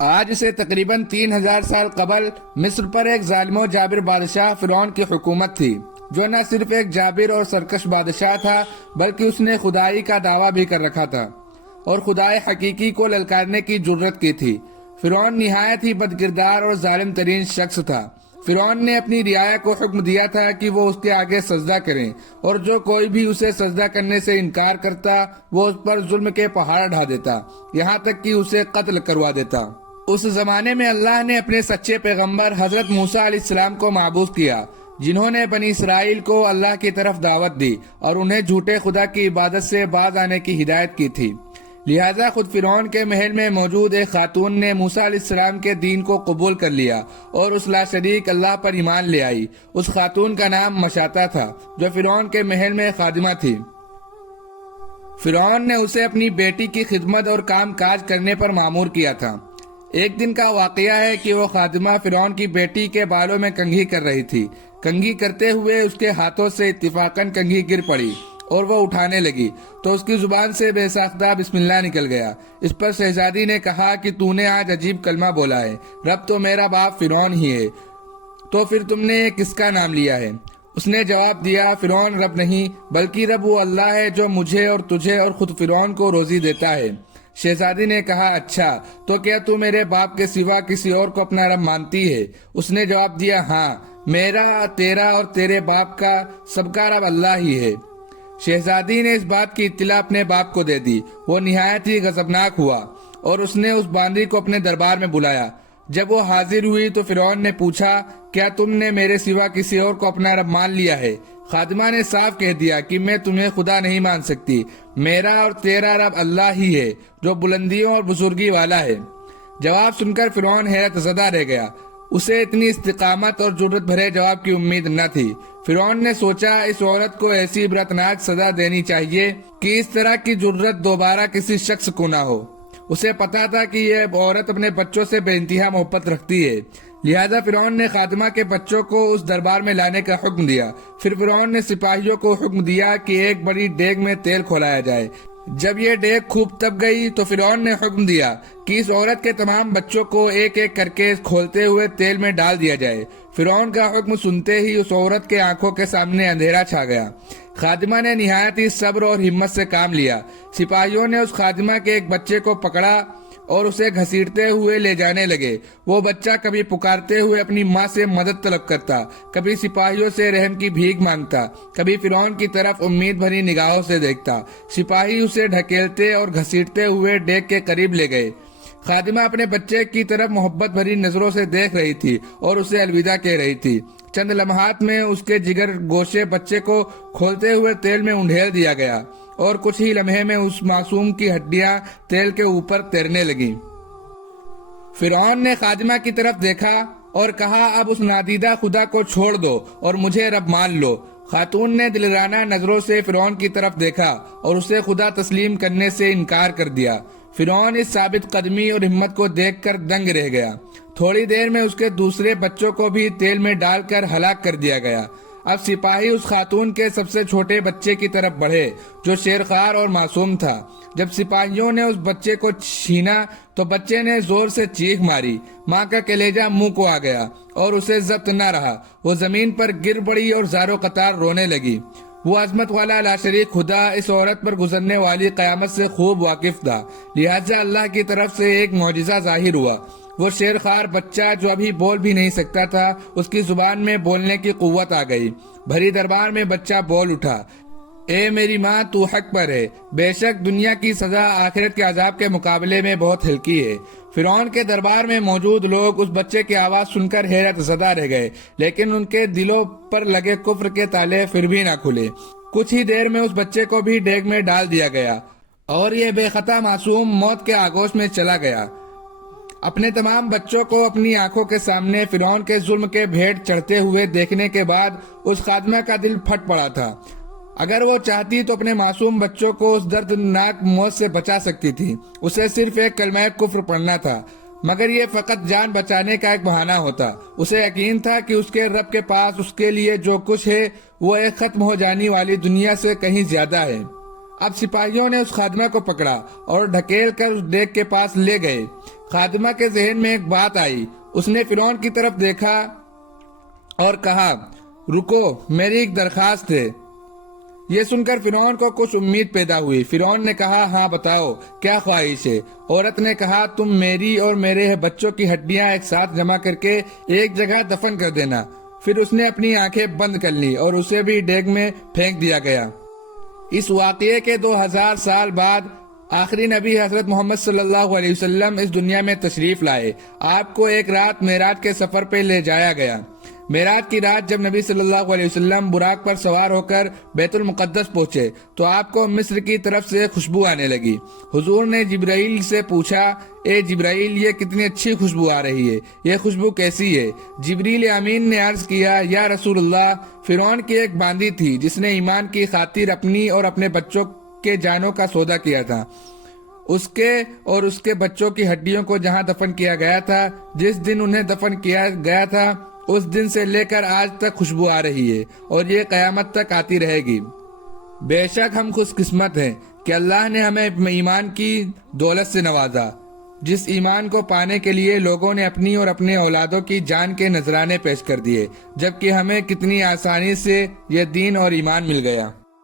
آج سے تقریباً 3000 سال قبل مصر پر ایک ظالم و جابر بادشاہ فرعون کی حکومت تھی، جو نہ صرف ایک جابر اور سرکش بادشاہ تھا بلکہ اس نے خدائی کا دعویٰ بھی کر رکھا تھا اور خدائے حقیقی کو للکارنے کی جرت کی تھی۔ فرعون نہایت ہی بدکردار اور ظالم ترین شخص تھا۔ فرعون نے اپنی رعایا کو حکم دیا تھا کہ وہ اس کے آگے سجدہ کریں، اور جو کوئی بھی اسے سجدہ کرنے سے انکار کرتا وہ اس پر ظلم کے پہاڑ ڈھا دیتا، یہاں تک کہ اسے قتل کروا دیتا۔ اس زمانے میں اللہ نے اپنے سچے پیغمبر حضرت موسیٰ علیہ السلام کو معبوس کیا، جنہوں نے بنی اسرائیل کو اللہ کی طرف دعوت دی اور انہیں جھوٹے خدا کی عبادت سے باز آنے کی ہدایت کی تھی۔ لہذا خود فرعون کے محل میں موجود ایک خاتون نے موسیٰ علیہ السلام کے دین کو قبول کر لیا اور اس لا شریک اللہ پر ایمان لے آئی۔ اس خاتون کا نام مشاطہ تھا، جو فرعون کے محل میں خادمہ تھی۔ فرعون نے اسے اپنی بیٹی کی خدمت اور کام کاج کرنے پر مامور کیا تھا۔ ایک دن کا واقعہ ہے کہ وہ خادمہ فرعون کی بیٹی کے بالوں میں کنگھی کر رہی تھی۔ کنگھی کرتے ہوئے اس کے ہاتھوں سے اتفاقاً کنگھی گر پڑی اور وہ اٹھانے لگی تو اس کی زبان سے بے ساختہ بسم اللہ نکل گیا۔ اس پر شہزادی نے کہا کہ تو نے آج عجیب کلمہ بولا ہے، رب تو میرا باپ فرعون ہی ہے، تو پھر تم نے کس کا نام لیا ہے؟ اس نے جواب دیا، فرعون رب نہیں بلکہ رب وہ اللہ ہے جو مجھے اور تجھے اور خود فرعون کو روزی دیتا ہے۔ شہزادی نے کہا، اچھا تو کیا تو میرے باپ کے سوا کسی اور کو اپنا رب مانتی ہے؟ اس نے جواب دیا، ہاں، میرا، تیرا اور تیرے باپ کا سب کا رب اللہ ہی ہے۔ شہزادی نے اس بات کی اطلاع اپنے باپ کو دے دی۔ وہ نہایت ہی غضبناک ہوا اور اس نے اس باندی کو اپنے دربار میں بلایا۔ جب وہ حاضر ہوئی تو فرعون نے پوچھا، کیا تم نے میرے سوا کسی اور کو اپنا رب مان لیا ہے؟ خادمہ نے صاف کہہ دیا کہ میں تمہیں خدا نہیں مان سکتی، میرا اور تیرا رب اللہ ہی ہے جو بلندیوں اور بزرگی والا ہے۔ جواب سن کر فرعون حیرت زدہ رہ گیا۔ اسے اتنی استقامت اور جرت بھرے جواب کی امید نہ تھی۔ فرعون نے سوچا، اس عورت کو ایسی عبرتناک سزا دینی چاہیے کہ اس طرح کی جرت دوبارہ کسی شخص کو نہ ہو۔ اسے پتا تھا کہ یہ عورت اپنے بچوں سے بے انتہا محبت رکھتی ہے، لہذا فرعون نے خادمہ کے بچوں کو اس دربار میں لانے کا حکم دیا۔ پھر فرعون نے سپاہیوں کو حکم دیا کہ ایک بڑی ڈیگ میں تیل کھولایا جائے۔ جب یہ ڈیگ خوب تپ گئی تو فرعون نے حکم دیا کہ اس عورت کے تمام بچوں کو ایک ایک کر کے کھولتے ہوئے تیل میں ڈال دیا جائے۔ فرعون کا حکم سنتے ہی اس عورت کے آنکھوں کے سامنے اندھیرا چھا گیا۔ خادمہ نے نہایت ہی صبر اور ہمت سے کام لیا۔ سپاہیوں نے اس خادمہ کے ایک بچے کو پکڑا اور اسے گھسیٹتے ہوئے لے جانے لگے۔ وہ بچہ کبھی پکارتے ہوئے اپنی ماں سے مدد طلب کرتا، کبھی سپاہیوں سے رحم کی بھیک مانگتا، کبھی فرعون کی طرف امید بھری نگاہوں سے دیکھتا۔ سپاہی اسے ڈھکیلتے اور گھسیٹتے ہوئے ڈیگ کے قریب لے گئے۔ خادمہ اپنے بچے کی طرف محبت بھری نظروں سے دیکھ رہی تھی اور اسے الوداع کہہ رہی تھی۔ چند لمحات میں اس کے جگر گوشے بچے کو کھولتے ہوئے تیل میں انڈھیل دیا گیا اور کچھ ہی لمحے میں اس معصوم کی ہڈیاں تیل کے اوپر تیرنے لگیں۔ فرعون نے خادمہ کی طرف دیکھا اور کہا، اب اس نادیدہ خدا کو چھوڑ دو اور مجھے رب مان لو۔ خاتون نے دلرانہ نظروں سے فرعون کی طرف دیکھا اور اسے خدا تسلیم کرنے سے انکار کر دیا۔ فرعون اس ثابت قدمی اور ہمت کو دیکھ کر دنگ رہ گیا۔ تھوڑی دیر میں اس کے دوسرے بچوں کو بھی تیل میں ڈال کر ہلاک کر دیا گیا۔ اب سپاہی اس خاتون کے سب سے چھوٹے بچے کی طرف بڑھے جو شیرخوار اور معصوم تھا۔ جب سپاہیوں نے اس بچے کو چھینا تو بچے نے زور سے چیخ ماری۔ ماں کا کلیجہ منہ کو آ گیا اور اسے ضبط نہ رہا۔ وہ زمین پر گر پڑی اور زارو قطار رونے لگی۔ وہ عظمت والا لاشریک خدا اس عورت پر گزرنے والی قیامت سے خوب واقف تھا، لہذا اللہ کی طرف سے ایک معجزہ ظاہر ہوا۔ وہ شیرخوار بچہ جو ابھی بول بھی نہیں سکتا تھا، اس کی زبان میں بولنے کی قوت آ گئی۔ بھری دربار میں بچہ بول اٹھا، اے میری ماں، تو حق پر ہے، بے شک دنیا کی سزا آخرت کے عذاب کے مقابلے میں بہت ہلکی ہے۔ فرعون کے دربار میں موجود لوگ اس بچے کی آواز سن کر حیرت زدہ رہ گئے، لیکن ان کے دلوں پر لگے کفر کے تالے پھر بھی نہ کھلے۔ کچھ ہی دیر میں اس بچے کو بھی ڈیگ میں ڈال دیا گیا اور یہ بے خطا معصوم موت کے آغوش میں چلا گیا۔ اپنے تمام بچوں کو اپنی آنکھوں کے سامنے فرعون کے ظلم کے بھیٹ چڑھتے ہوئے دیکھنے کے بعد اس خادمہ کا دل پھٹ پڑا تھا۔ اگر وہ چاہتی تو اپنے معصوم بچوں کو اس دردناک موت سے بچا سکتی تھی۔ اسے صرف ایک کلمہ کفر پڑھنا تھا، مگر یہ فقط جان بچانے کا ایک بہانہ ہوتا۔ اسے یقین تھا کہ اس کے رب کے پاس اس کے لیے جو کچھ ہے وہ ایک ختم ہو جانے والی دنیا سے کہیں زیادہ ہے۔ اب سپاہیوں نے اس خادمہ کو پکڑا اور ڈھکیل کر اس دیگ کے پاس لے گئے۔ خادمہ کے ذہن میں ایک بات آئی۔ اس نے فرعون کی طرف دیکھا اور کہا، رکو، میری ایک درخواست ہے۔ یہ سن کر فرعون کو کچھ امید پیدا ہوئی۔ فرعون نے کہا، ہاں بتاؤ، کیا خواہش ہے؟ عورت نے کہا، تم میری اور میرے بچوں کی ہڈیاں ایک ساتھ جمع کر کے ایک جگہ دفن کر دینا۔ پھر اس نے اپنی آنکھیں بند کر لی اور اسے بھی دیگ میں پھینک دیا گیا۔ اس واقعے کے 2000 سال بعد آخری نبی حضرت محمد صلی اللہ علیہ وسلم اس دنیا میں تشریف لائے۔ آپ کو ایک رات معراج کے سفر پہ لے جایا گیا۔ معراج کی رات جب نبی صلی اللہ علیہ وسلم براق پر سوار ہو کر بیت المقدس پہنچے تو آپ کو مصر کی طرف سے خوشبو آنے لگی۔ حضور نے جبرائیل سے پوچھا، اے جبرائیل، یہ کتنی اچھی خوشبو آ رہی ہے، یہ خوشبو کیسی ہے؟ جبریل امین نے عرض کیا، یا رسول اللہ، فرعون کی ایک باندی تھی جس نے ایمان کی خاطر اپنی اور اپنے بچوں کے جانوں کا سودا کیا تھا۔ اس کے اور اس کے بچوں کی ہڈیوں کو جہاں دفن کیا گیا تھا، جس دن انہیں دفن کیا گیا تھا، اس دن سے لے کر آج تک خوشبو آ رہی ہے اور یہ قیامت تک آتی رہے گی۔ بے شک ہم خوش قسمت ہیں کہ اللہ نے ہمیں ایمان کی دولت سے نوازا، جس ایمان کو پانے کے لیے لوگوں نے اپنی اور اپنے اولادوں کی جان کے نذرانے پیش کر دیے، جبکہ ہمیں کتنی آسانی سے یہ دین اور ایمان مل گیا۔